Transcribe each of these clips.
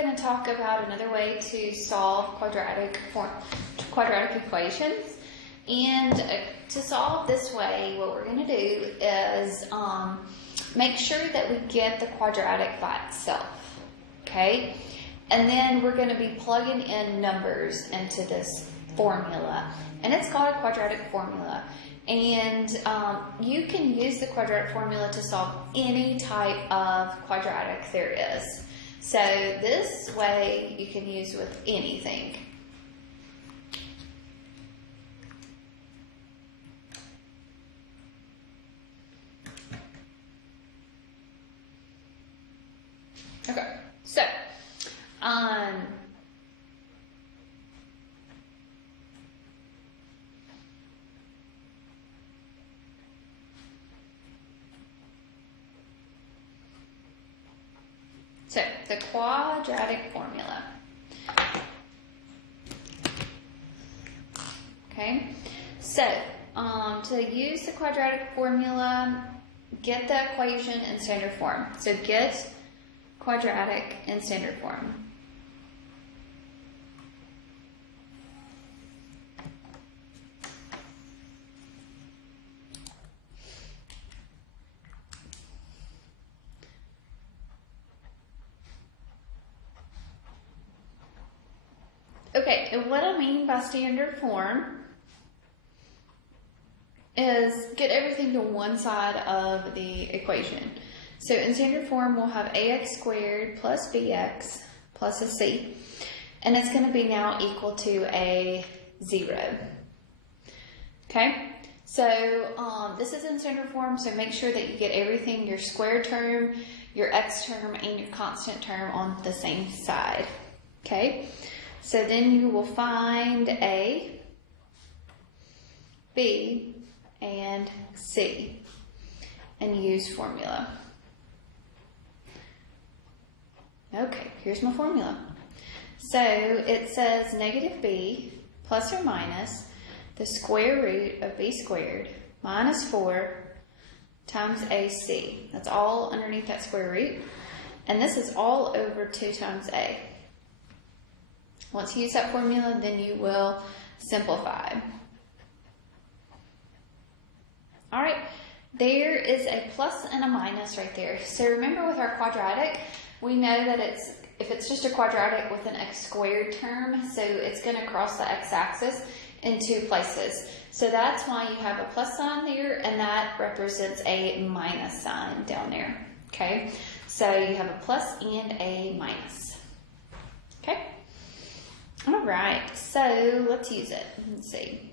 going to talk about another way to solve quadratic equations. And to solve this way, what we're going to do is make sure that we get the quadratic by itself, okay? And then we're going to be plugging in numbers into this formula, and it's called a quadratic formula. And you can use the quadratic formula to solve any type of quadratic there is. So this way you can use with anything. Okay, so the quadratic formula. Okay, so to use the quadratic formula, get the equation in standard form. So get quadratic in standard form. Okay, and what I mean by standard form is get everything to one side of the equation. So in standard form, we'll have ax squared plus bx plus a c, and it's going to be now equal to a 0. Okay, so this is in standard form, so make sure that you get everything, your square term, your x term, and your constant term on the same side. Okay, so then you will find a, b, and c, and use formula. Okay, here's my formula. So it says negative b plus or minus the square root of b squared minus 4 times ac. That's all underneath that square root. And this is all over 2 times a. Once you use that formula, then you will simplify. All right, there is a plus and a minus right there. So remember with our quadratic, we know that if it's just a quadratic with an x squared term, so it's going to cross the x-axis in 2 places. So that's why you have a plus sign there, and that represents a minus sign down there. Okay, so you have a plus and a minus. Okay, all right, so let's use it. Let's see.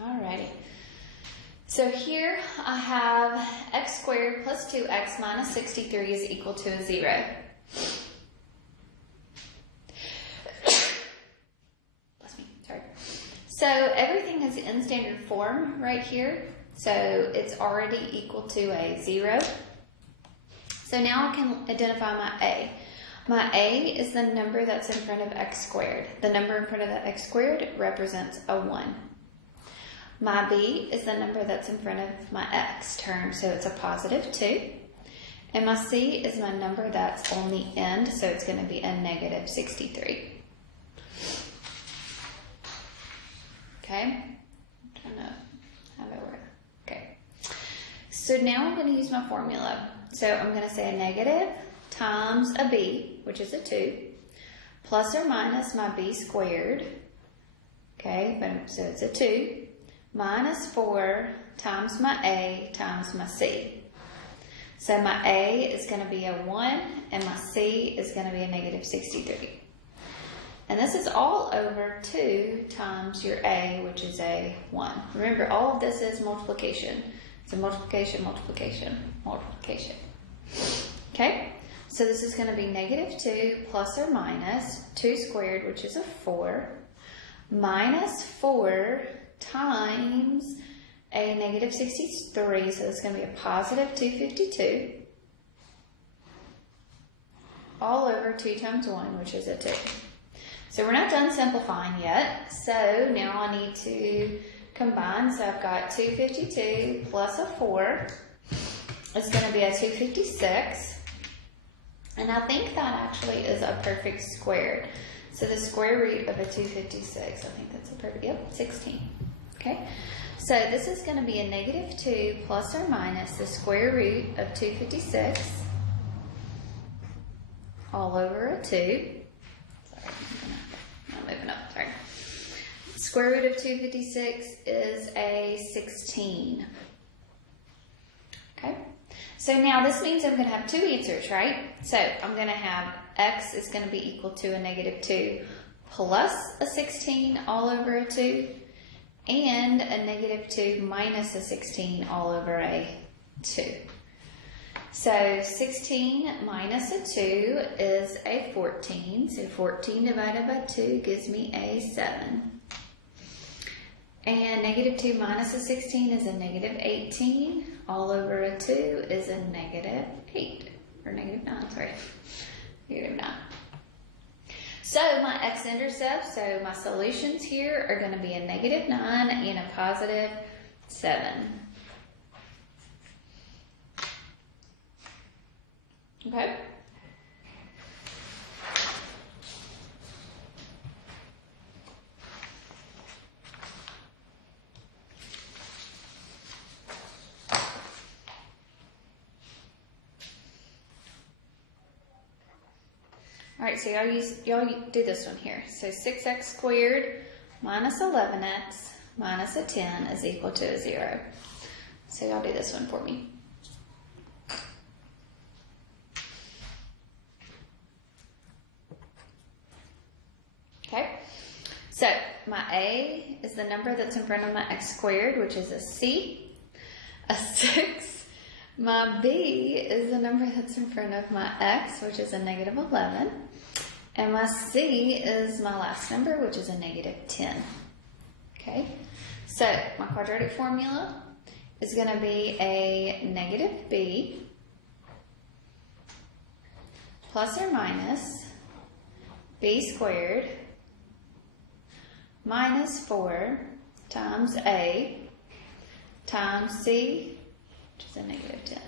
Alrighty. So here I have x squared plus 2x minus 63 is equal to a 0. Bless me, sorry. So everything is in standard form right here. So it's already equal to a 0. So now I can identify my a. My a is the number that's in front of x squared. The number in front of that x squared represents a 1. My b is the number that's in front of my x term, so it's a positive 2. And my c is my number that's on the end, so it's going to be a negative 63. Okay, I'm trying to have it work. Okay, so now I'm going to use my formula. So I'm going to say a negative times a b, which is a 2, plus or minus my b squared. Okay, so it's a 2. Minus 4 times my a times my c. So my a is going to be a 1 and my c is going to be a negative 63. And this is all over 2 times your a, which is a 1. Remember, all of this is multiplication. So multiplication, multiplication, multiplication. Okay, so this is going to be negative 2 plus or minus 2 squared, which is a 4, minus 4 times a negative 63, so it's going to be a positive 252, all over 2 times 1, which is a 2. So we're not done simplifying yet, so now I need to combine. So I've got 252 plus a 4 is going to be a 256. And I think that actually is a perfect square. So the square root of a 256, I think that's a perfect, yep, 16. Okay, so this is going to be a negative 2 plus or minus the square root of 256 all over a 2. Sorry, I'm moving up, sorry. Square root of 256 is a 16. Okay, so now this means I'm going to have two answers, right? So I'm going to have x is going to be equal to a negative 2 plus a 16 all over a 2, and a negative 2 minus a 16 all over a 2. So 16 minus a 2 is a 14. So 14 divided by 2 gives me a 7. And negative 2 minus a 16 is a negative 18. All over a 2 is a negative 8. Or negative 9, sorry. Negative 9. So my x-intercepts, so my solutions here are going to be a negative 9 and a positive 7. Okay? All right, so y'all do this one here. So 6x squared minus 11x minus a 10 is equal to a 0. So y'all do this one for me. Okay, so my a is the number that's in front of my x squared, which is a c, a 6. My b is the number that's in front of my x, which is a negative 11. And my c is my last number, which is a negative 10. Okay, so my quadratic formula is going to be a negative b plus or minus b squared minus 4 times a times c, which is a negative 10.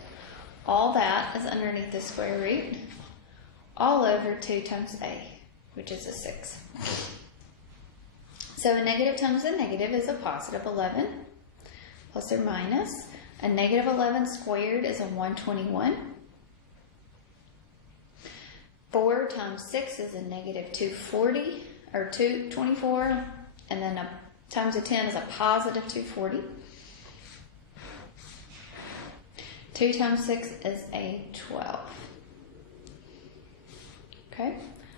All that is underneath the square root, all over 2 times a, which is a 6. So a negative times a negative is a positive 11, plus or minus. A negative 11 squared is a 121. 4 times 6 is a negative 240, or 224, and then a times a 10 is a positive 240. 2 times 6 is a 12. Okay,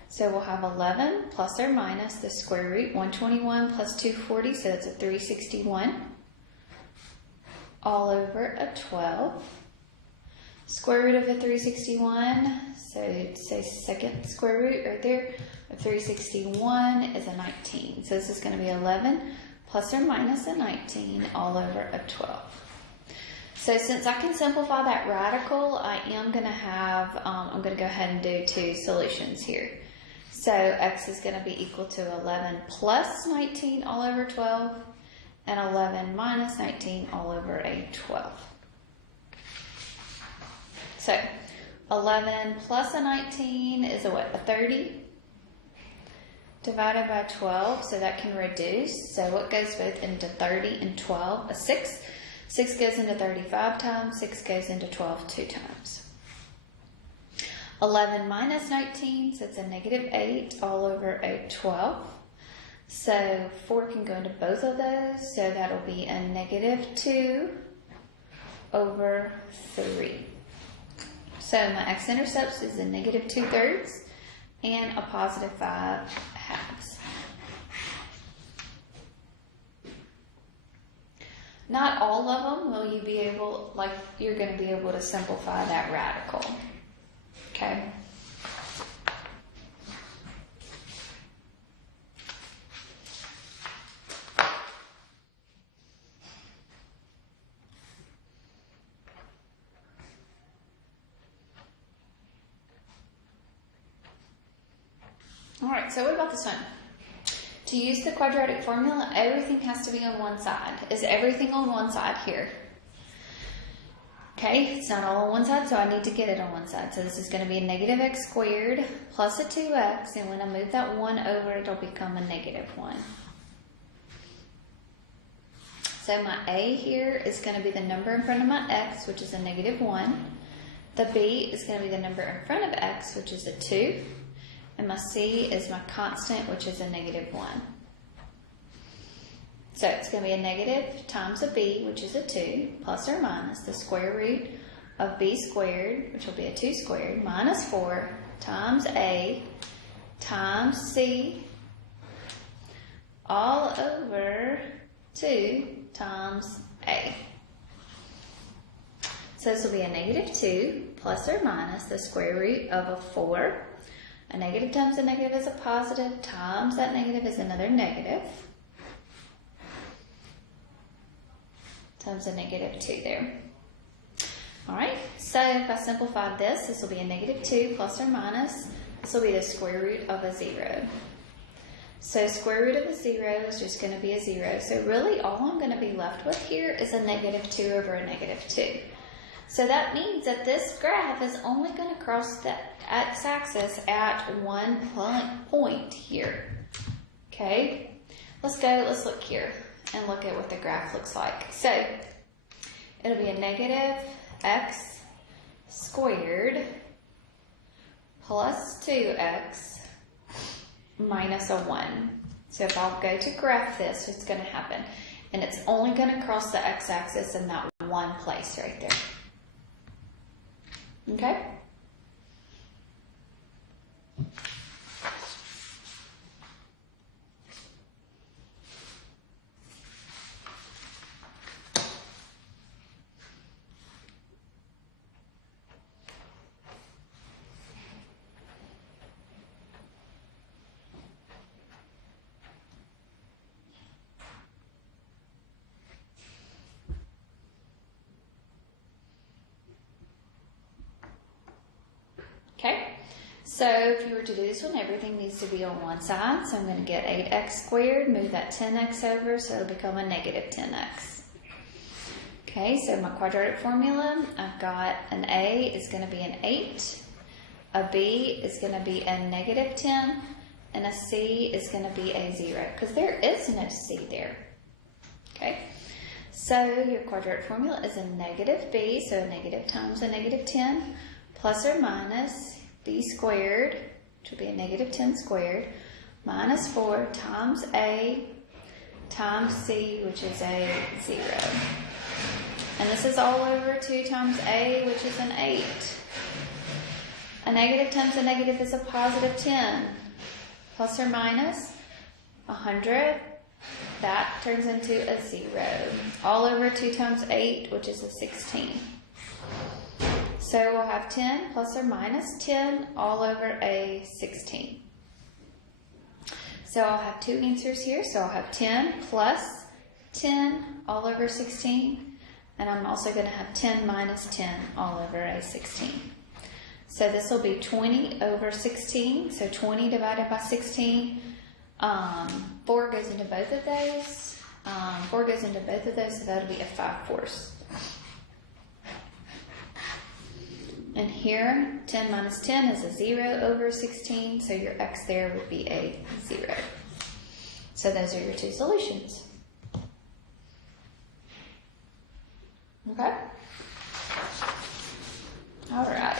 so we'll have 11 plus or minus the square root, 121 plus 240, so that's a 361, all over a 12. Square root of a 361, so say second square root right there, of 361 is a 19. So this is going to be 11 plus or minus a 19 all over a 12. So since I can simplify that radical, I am going to have, I'm going to go ahead and do two solutions here. So x is going to be equal to 11 plus 19 all over 12, and 11 minus 19 all over a 12. So 11 plus a 19 is a what? A 30 divided by 12, so that can reduce. So what goes both into 30 and 12? A 6. 6 goes into 35 times, 6 goes into 12 2 times. 11 minus 19, so it's a negative 8 all over a 12. So 4 can go into both of those, so that'll be a negative 2 over 3. So my x-intercepts is a negative 2/3 and a positive 5/2. Not all of them will you be able, like you're going to be able to simplify that radical. Okay. All right, so what about this one? To use the quadratic formula, everything has to be on one side. Is everything on one side here? Okay, it's not all on one side, so I need to get it on one side. So this is going to be a negative x squared plus a 2x, and when I move that 1 over, it'll become a negative 1. So my a here is going to be the number in front of my x, which is a negative 1. The b is going to be the number in front of x, which is a 2. And my c is my constant, which is a negative 1. So it's going to be a negative times a b, which is a 2, plus or minus the square root of b squared, which will be a 2 squared, minus 4 times a times c, all over 2 times a. So this will be a negative 2 plus or minus the square root of a 4. A negative times a negative is a positive, times that negative is another negative, times a negative 2 there. Alright, so if I simplify this, this will be a negative 2 plus or minus, this will be the square root of a 0. So square root of a 0 is just going to be a 0. So really all I'm going to be left with here is a negative 2 over a negative 2. So that means that this graph is only going to cross the x-axis at one point here. Okay, let's look here and look at what the graph looks like. So it'll be a negative x squared plus 2x minus a 1. So if I'll go to graph this, what's going to happen? And it's only going to cross the x-axis in that one place right there. Okay? Okay, so if you were to do this one, everything needs to be on one side. So I'm going to get 8x squared, move that 10x over, so it'll become a negative 10x. Okay, so my quadratic formula, I've got an a is going to be an 8, a b is going to be a negative 10, and a c is going to be a 0, because there is no c there. Okay, so your quadratic formula is a negative b, so a negative times a negative 10, plus or minus b squared, which will be a negative 10 squared, minus 4 times a times c, which is a 0. And this is all over 2 times a, which is an 8. A negative times a negative is a positive 10. Plus or minus 100, that turns into a 0. All over 2 times 8, which is a 16. So we'll have 10 plus or minus 10 all over a 16. So I'll have two answers here. So I'll have 10 plus 10 all over 16. And I'm also going to have 10 minus 10 all over a 16. So this will be 20 over 16. So 20 divided by 16. 4 goes into both of those. 4 goes into both of those, so that'll be a 5/4. And here, 10 minus 10 is a 0 over 16, so your x there would be a 0. So those are your two solutions. Okay? All right.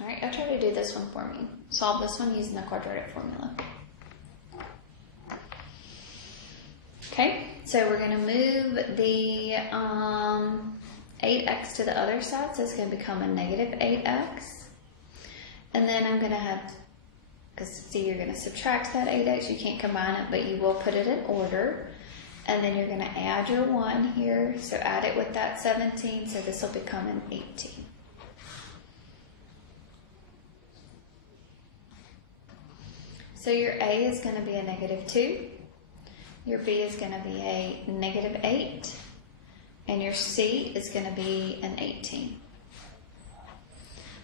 All right, I'll try to do this one for me. Solve this one using the quadratic formula. Okay, so we're going to move the 8x to the other side, so it's going to become a negative 8x. And then I'm going to have, because see, you're going to subtract that 8x, you can't combine it, but you will put it in order. And then you're going to add your 1 here, so add it with that 17, so this will become an 18. So your A is going to be a -2. Your B is going to be a -8. And your C is going to be an 18.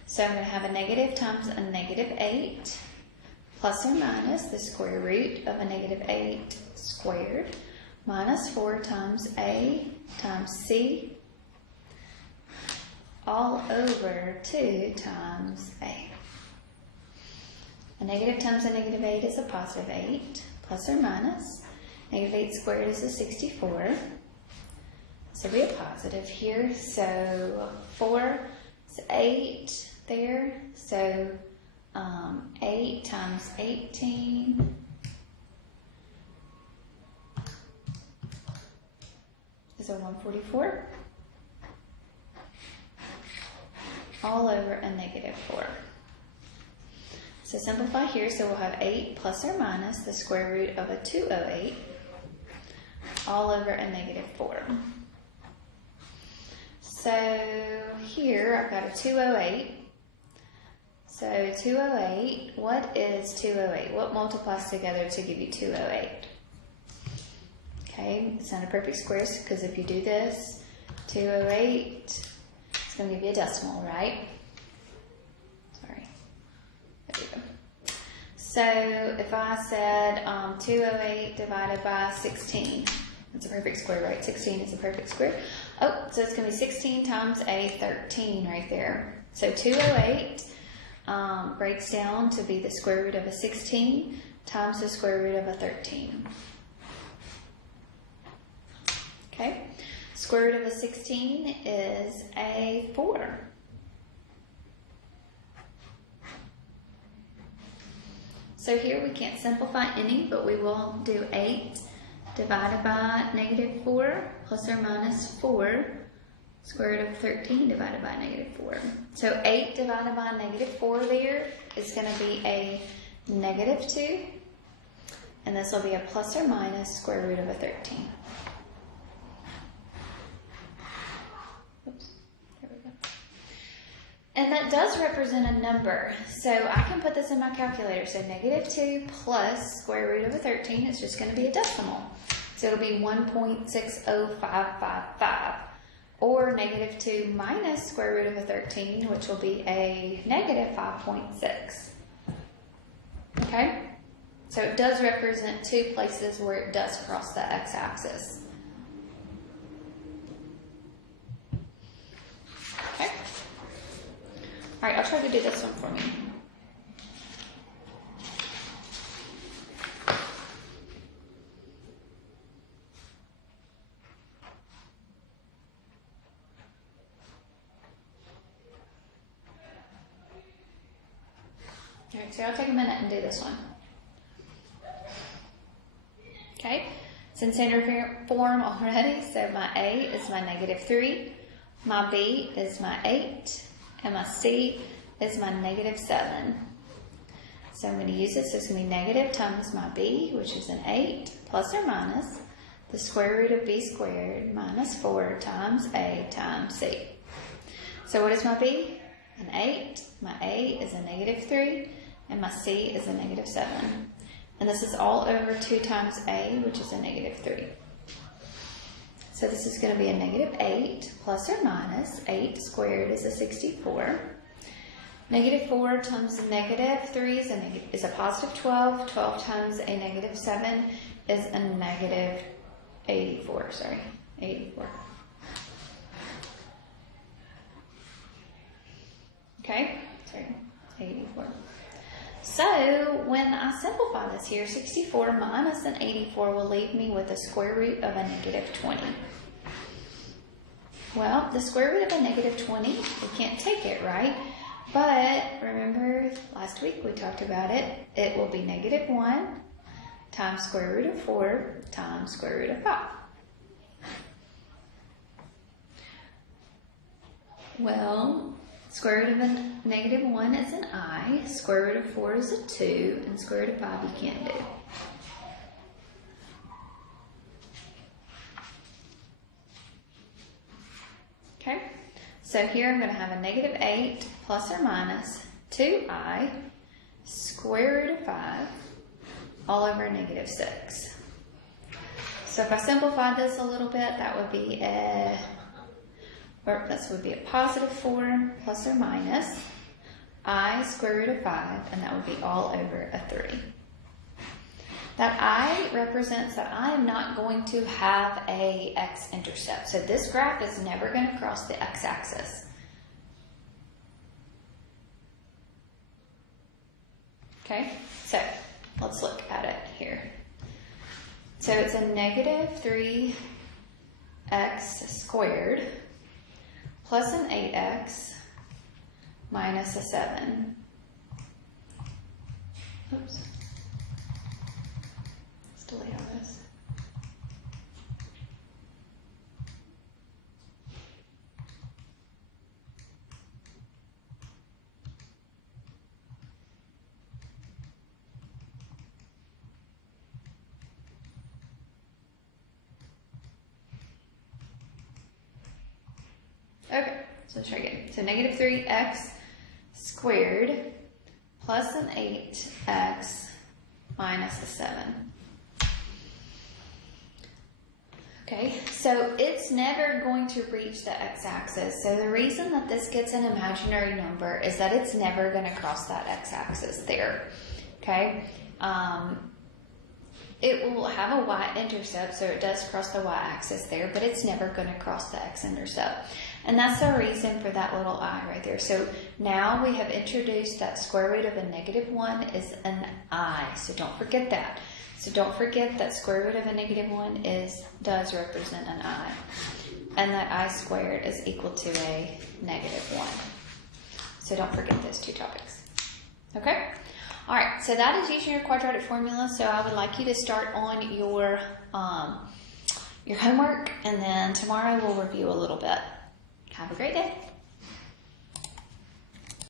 So I'm going to have a negative times a -8 plus or minus the square root of a -8 squared minus 4 times A times C all over 2 times A. A negative times a -8 is a +8 plus or minus. -8 squared is a 64. So it'll be a positive here. So 4 is 8 there. So 8 times 18 is a 144. All over a -4. So simplify here. So we'll have 8 plus or minus the square root of a 208 all over a -4. So here I've got a 208. So 208, what is 208? What multiplies together to give you 208? Okay, it's not a perfect square because if you do this, 208, it's going to give you a decimal, right? Sorry. There we go. So if I said 208 divided by 16, it's a perfect square, right? 16 is a perfect square. Oh, so it's going to be 16 times a 13 right there. So 208 breaks down to be the square root of a 16 times the square root of a 13. Okay, square root of a 16 is a 4. So here we can't simplify any, but we will do 8 divided by -4 plus or minus 4 square root of 13 divided by -4. So 8 divided by -4 there is going to be a -2. And this will be a plus or minus square root of a 13. Oops, there we go. And that does represent a number. So I can put this in my calculator. So -2 plus square root of a 13 is just going to be a decimal. So it'll be 1.60555. Or -2 minus square root of a 13, which will be a -5.6. Okay? So it does represent two places where it does cross the x-axis. Okay? All right, I'll try to do this one for me. All right, so I'll take a minute and do this one. Okay, it's in standard form already, so my A is my -3, my B is my 8, and my C is my -7. So I'm going to use this. So it's going to be negative times my B, which is an 8, plus or minus the square root of B squared minus 4 times A times C. So what is my B? An 8. My A is a -3, and my C is a -7. And this is all over 2 times A, which is a -3. So this is going to be a -8 plus or minus 8 squared is a 64. -4 times a -3 is a positive 12. 12 times a -7 is a -84. Sorry, 84. Okay, sorry, 84. So when I simplify this here, 64 minus an 84 will leave me with a square root of a -20. Well, the square root of a -20, we can't take it, right? But remember last week we talked about it. It will be -1 times square root of 4 times square root of 5. Well, square root of a -1 is an I, square root of 4 is a 2, and square root of 5 you can't do. Okay, so here I'm going to have a -8 plus or minus 2I square root of 5 all over -6. So if I simplify this a little bit, that would be this would be a +4 plus or minus I square root of 5, and that would be all over a 3. That I represents that I am not going to have a x-intercept. So this graph is never going to cross the x-axis. Okay, so let's look at it here. So it's a -3x squared plus an 8x minus a 7. Oops. Let's delete all this. Okay, so let's try again. So -3x squared plus an 8x minus a 7. Okay, so it's never going to reach the x-axis. So the reason that this gets an imaginary number is that it's never going to cross that x-axis there. Okay, it will have a y-intercept, so it does cross the y-axis there, but it's never going to cross the x-intercept. And that's the reason for that little I right there. So now we have introduced that square root of a -1 is an I. So don't forget that. So don't forget that square root of a -1 does represent an I. And that I squared is equal to a -1. So don't forget those two topics. Okay? All right, so that is using your quadratic formula. So I would like you to start on your homework, and then tomorrow we'll review a little bit. Have a great day.